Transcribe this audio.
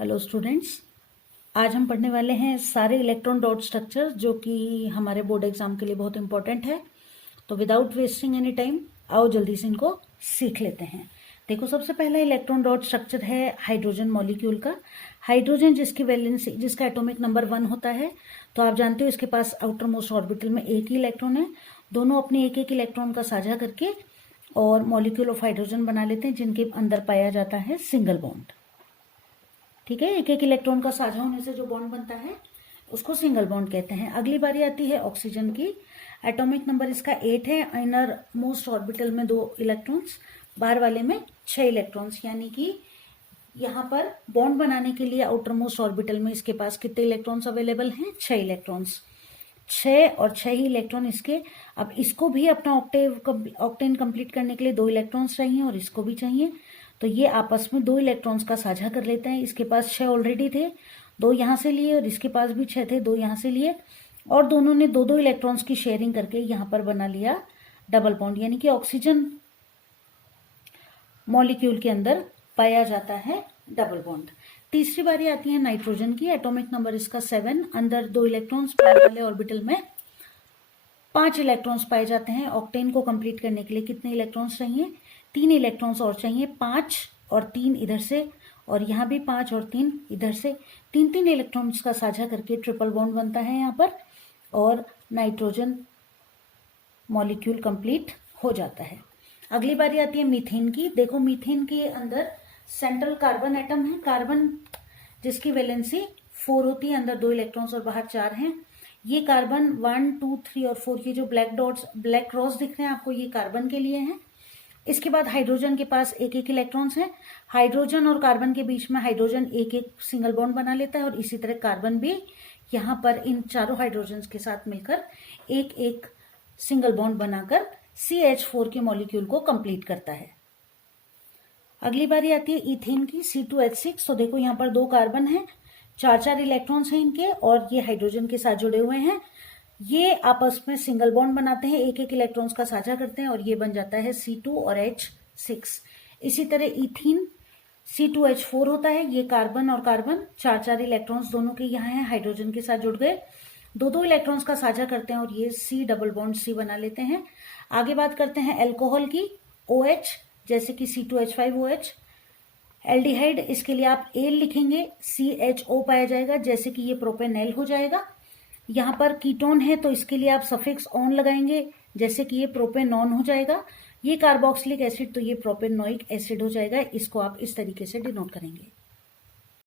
Hello students, आज हम पढ़ने वाले हैं सारे इलेक्ट्रॉन डॉट स्ट्रक्चर जो कि हमारे बोर्ड एग्जाम के लिए बहुत इंपॉर्टेंट है। तो विदाउट वेस्टिंग एनी टाइम आओ जल्दी से इनको सीख लेते हैं। देखो, सबसे पहला इलेक्ट्रॉन डॉट स्ट्रक्चर है हाइड्रोजन मॉलिक्यूल का। हाइड्रोजन जिसकी वैलेंसी जिसका एटॉमिक नंबर 1 होता है, तो आप जानते हो इसके पास आउटर मोस्ट ऑर्बिटल में एक ही इलेक्ट्रॉन है। दोनों अपने एक एक इलेक्ट्रॉन का साझा करके और मॉलिक्यूल ऑफ हाइड्रोजन बना लेते हैं, जिनके अंदर पाया जाता है सिंगल बॉन्ड। ठीक है, एक एक इलेक्ट्रॉन का साझा होने से जो बॉन्ड बनता है उसको सिंगल बॉन्ड कहते हैं। अगली बारी आती है ऑक्सीजन की। एटॉमिक नंबर इसका 8 है। इनर मोस्ट ऑर्बिटल में 2 इलेक्ट्रॉन्स, बाहर वाले में 6 इलेक्ट्रॉन्स, यानी कि यहाँ पर बॉन्ड बनाने के लिए आउटर मोस्ट ऑर्बिटल में इसके पास कितने इलेक्ट्रॉन्स अवेलेबल हैं? 6 इलेक्ट्रॉन्स। 6 और 6 ही इलेक्ट्रॉन इसके। अब इसको भी अपना ऑक्टेन कंप्लीट करने के लिए 2 इलेक्ट्रॉन्स चाहिए और इसको भी चाहिए, तो ये आपस में 2 इलेक्ट्रॉन्स का साझा कर लेते हैं। इसके पास 6 ऑलरेडी थे, 2 यहाँ से लिए, और इसके पास भी 6 थे, 2 यहाँ से लिए, और दोनों ने 2-2 इलेक्ट्रॉन्स की शेयरिंग करके यहाँ पर बना लिया डबल बॉन्ड, यानी कि ऑक्सीजन मॉलिक्यूल के अंदर पाया जाता है डबल बॉन्ड। तीसरी बारी आती है नाइट्रोजन की। एटॉमिक नंबर इसका 7। अंदर 2 इलेक्ट्रॉन्स, बाहर वाले ऑर्बिटल में 5 इलेक्ट्रॉन्स पाए जाते हैं। ऑक्टेन को कंप्लीट करने के लिए कितने इलेक्ट्रॉन्स चाहिए? 3 इलेक्ट्रॉन्स और चाहिए, 5 और 3 इधर से, और यहाँ भी 5 और 3 इधर से। 3-3 इलेक्ट्रॉन्स का साझा करके ट्रिपल बॉन्ड बनता है यहाँ पर, और नाइट्रोजन मॉलिक्यूल कंप्लीट हो जाता है। अगली बारी आती है मीथेन की। देखो, मीथेन के अंदर सेंट्रल कार्बन एटम है। कार्बन जिसकी वैलेंसी 4 होती है, अंदर 2 इलेक्ट्रॉन्स और बाहर 4 हैं। ये कार्बन 1, 2, 3 और 4 के जो ब्लैक डॉट्स, ब्लैक क्रॉस दिख रहे हैं आपको, ये कार्बन के लिए हैं। इसके बाद हाइड्रोजन के पास एक एक इलेक्ट्रॉन्स हैं। हाइड्रोजन और कार्बन के बीच में हाइड्रोजन एक एक सिंगल बॉन्ड बना लेता है, और इसी तरह कार्बन भी यहाँ पर इन चारों हाइड्रोजन के साथ मिलकर एक एक सिंगल बॉन्ड बनाकर CH4 के मॉलिक्यूल को कंप्लीट करता है। अगली बारी आती है इथेन की, C2H6। तो देखो, यहाँ पर 2 कार्बन है, 4-4 इलेक्ट्रॉन्स हैं इनके, और ये हाइड्रोजन के साथ जुड़े हुए हैं। ये आपस में सिंगल बॉन्ड बनाते हैं, एक एक इलेक्ट्रॉन्स का साझा करते हैं, और ये बन जाता है C2 और H6। इसी तरह इथीन C2H4 होता है। ये कार्बन और कार्बन 4-4 इलेक्ट्रॉन्स दोनों के यहाँ हैं, हाइड्रोजन के साथ जुड़ गए, 2-2 इलेक्ट्रॉन्स का साझा करते हैं, और ये C डबल बॉन्ड C बना लेते हैं। आगे बात करते हैं एल्कोहल की। OH, जैसे कि C2H5OH। एल्डिहाइड, इसके लिए आप एल लिखेंगे, CHO पाया जाएगा, जैसे कि ये प्रोपेनॉल हो जाएगा। यहाँ पर कीटोन है, तो इसके लिए आप सफिक्स ऑन लगाएंगे, जैसे कि ये प्रोपेनॉन हो जाएगा। ये कार्बोक्सिलिक एसिड, तो ये प्रोपेनोइक एसिड हो जाएगा। इसको आप इस तरीके से डिनोट करेंगे।